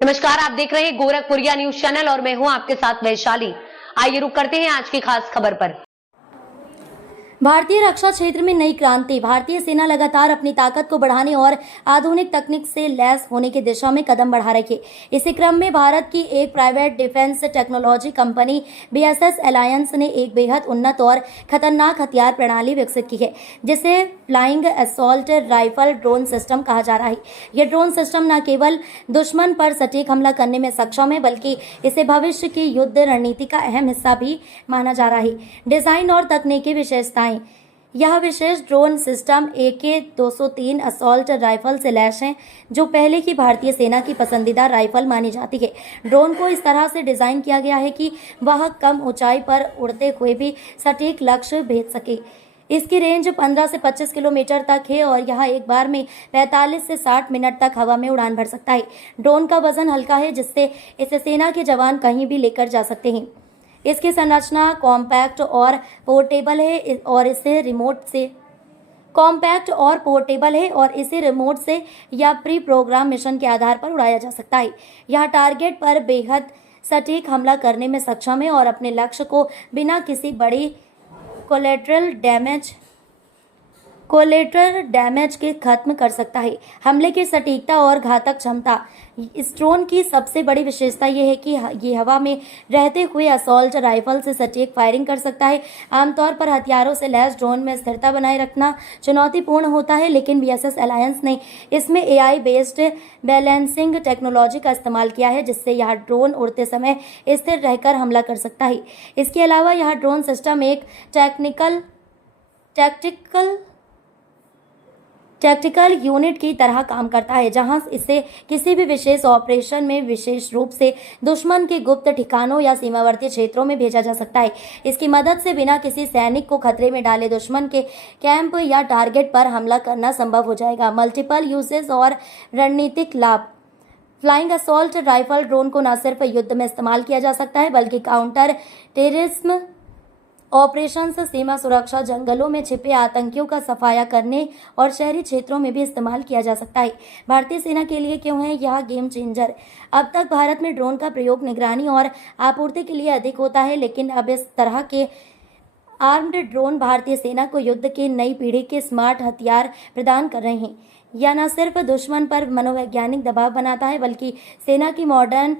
नमस्कार, आप देख रहे हैं गोरखपुरिया न्यूज चैनल और मैं हूं आपके साथ वैशाली। आइए रुक करते हैं आज की खास खबर पर। भारतीय रक्षा क्षेत्र में नई क्रांति। भारतीय सेना लगातार अपनी ताकत को बढ़ाने और आधुनिक तकनीक से लैस होने की दिशा में कदम बढ़ा रही है। इसी क्रम में भारत की एक private defence technology company BSS alliance ने एक बेहद उन्नत और खतरनाक हथियार प्रणाली विकसित की है, जिसे flying assault rifle drone system कहा जा रहा है। यह ड्रोन सिस्टम न केवल दुश्मन पर सटीक हमला करने में सक्षम है, बल्कि इसे भविष्य की युद्ध रणनीति का अहम हिस्सा भी माना जा रहा है। डिजाइन और तकनीकी विशेषताएं। यह विशेष drone system AK-203 assault rifle से लैस है, जो पहले की भारतीय सेना की पसंदीदा राइफल मानी जाती है। ड्रोन को इस तरह से डिजाइन किया गया है कि वह कम ऊंचाई पर उड़ते हुए भी सटीक लक्ष्य भेज सके। इसकी रेंज 15 से 25 किलोमीटर तक है और यह एक बार में 45 से 60 मिनट तक हवा में उड़ान भर सकता है। ड्रोन का वजन हल्का है, जिससे इसे सेना के जवान कहीं भी लेकर जा सकते हैं। इसकी संरचना कॉम्पैक्ट और पोर्टेबल है और इसे रिमोट से या प्री प्रोग्राम मिशन के आधार पर उड़ाया जा सकता है। यह टारगेट पर बेहद सटीक हमला करने में सक्षम है और अपने लक्ष्य को बिना किसी बड़ी कोलेटरल डैमेज के खत्म कर सकता है। हमले की सटीकता और घातक क्षमता। इस ड्रोन की सबसे बड़ी विशेषता यह है कि ये हवा में रहते हुए असॉल्ट राइफल से सटीक फायरिंग कर सकता है। आमतौर पर हथियारों से लैस ड्रोन में स्थिरता बनाए रखना चुनौतीपूर्ण होता है, लेकिन बीएसएस एलायंस ने इसमें AI बेस्ड बैलेंसिंग टेक्नोलॉजी का इस्तेमाल किया है, जिससे यह ड्रोन उड़ते समय स्थिर रहकर हमला कर सकता है। इसके अलावा यह ड्रोन सिस्टम एक टैक्टिकल यूनिट की तरह काम करता है, जहां इसे किसी भी विशेष ऑपरेशन में विशेष रूप से दुश्मन के गुप्त ठिकानों या सीमावर्ती क्षेत्रों में भेजा जा सकता है। इसकी मदद से बिना किसी सैनिक को खतरे में डाले दुश्मन के कैंप या टारगेट पर हमला करना संभव हो जाएगा। मल्टीपल यूजेस और रणनीतिक लाभ। फ्लाइंग असॉल्ट राइफल ड्रोन को न सिर्फ युद्ध में इस्तेमाल किया जा सकता है, बल्कि काउंटर टेररिज्म ऑपरेशंस, सीमा सुरक्षा, जंगलों में छिपे आतंकियों का सफाया करने और शहरी क्षेत्रों में भी इस्तेमाल किया जा सकता है। भारतीय सेना के लिए क्यों है यह गेम चेंजर? अब तक भारत में ड्रोन का प्रयोग निगरानी और आपूर्ति के लिए अधिक होता है, लेकिन अब इस तरह के आर्म्ड ड्रोन भारतीय सेना को युद्ध की नई पीढ़ी के स्मार्ट हथियार प्रदान कर रहे हैं। यह न सिर्फ दुश्मन पर मनोवैज्ञानिक दबाव बनाता है, बल्कि सेना की मॉडर्न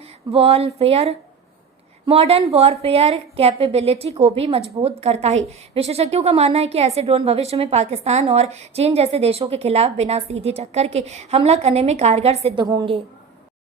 वॉरफेयर कैपेबिलिटी को भी मजबूत करता है। विशेषज्ञों का मानना है कि ऐसे ड्रोन भविष्य में पाकिस्तान और चीन जैसे देशों के खिलाफ बिना सीधी टक्कर के हमला करने में कारगर सिद्ध होंगे।